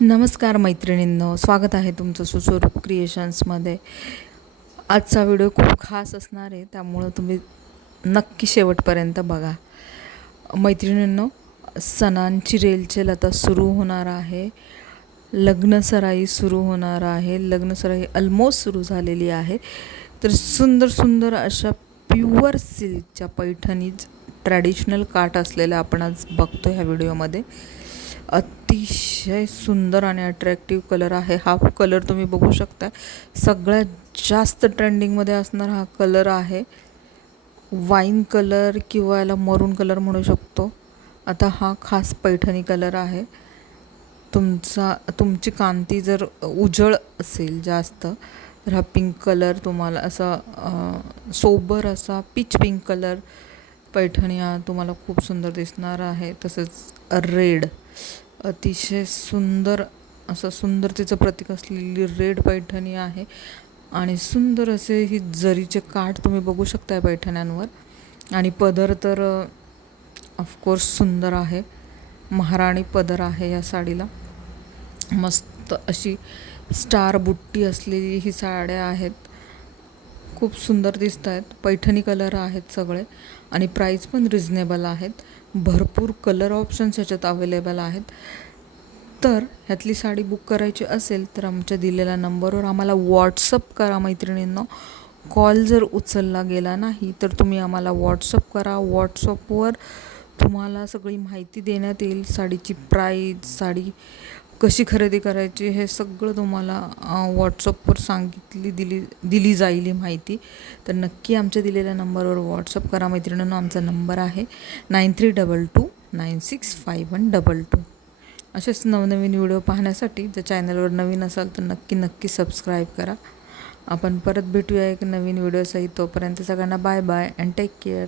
नमस्कार मैत्रिणींनो, स्वागत आहे तुमचं सुस्वरूप क्रिएशन्समध्ये. आजचा व्हिडिओ खूप खास असणार आहे, त्यामुळं तुम्ही नक्की शेवटपर्यंत बघा. मैत्रिणींनो, सणांची रेलचेल आता सुरू होणार आहे. लग्नसराई सुरू होणार आहे. लग्नसराई ऑलमोस्ट सुरू झालेली आहे. तर सुंदर सुंदर अशा प्युअर सिल्कच्या पैठणीज ट्रॅडिशनल काठ असलेल्या आपण आज बघतो ह्या व्हिडिओमध्ये. अतिशय सुंदर आणि अट्रॅक्टिव्ह कलर आहे. हा कलर तुम्ही बघू शकता. सगळ्यात जास्त ट्रेंडिंगमध्ये असणारा हा कलर आहे. वाईन कलर किंवा याला मरून कलर म्हणू शकतो. आता हा खास पैठणी कलर आहे. तुमची कांती जर उजळ असेल जास्त, तर हा पिंक कलर तुम्हाला असा सोबर असा पीच पिंक कलर पैठणी हा तुम्हाला खूप सुंदर दिसणार आहे. तसंच रेड, अतिशय सुंदर असं सुंदरतेचं प्रतीक असलेली रेड पैठणी आहे. आणि सुंदर असे ही जरीचे काठ तुम्ही बघू शकताय पैठण्यांवर. आणि पदर तर ऑफकोर्स सुंदर आहे. महाराणी पदर आहे या साडीला. मस्त अशी स्टार बुट्टी असलेली ही साड्या आहेत. खूप सुंदर दिसत आहेत. पैठणी कलर आहेत सगळे आणि प्राईस पण रिजनेबल आहेत. भरपूर कलर ऑप्शन्स ह्याच्यात अवेलेबल आहेत. तर ह्यातली साडी बुक करायची असेल तर आमच्या दिलेल्या नंबरवर आम्हाला व्हॉट्सअप करा मैत्रिणींनो. कॉल जर उचलला गेला नाही तर तुम्ही आम्हाला व्हॉट्सअप करा. व्हॉट्सअपवर तुम्हाला सगळी माहिती देण्यात येईल. साडीची प्राईस, साडी कशी खरेदी करायची, हे सगळं तुम्हाला व्हॉट्सअपवर दिली जाईल ही माहिती. तर नक्की आमच्या दिलेल्या नंबरवर व्हॉट्सअप करा मैत्रिणींनो. आमचा नंबर आहे 9322965122. असेच नवनवीन व्हिडिओ पाहण्यासाठी जर चॅनलवर नवीन असाल तर नक्की सबस्क्राईब करा. आपण परत भेटूया एक नवीन व्हिडिओसहित. तोपर्यंत सगळ्यांना bye bye and take care.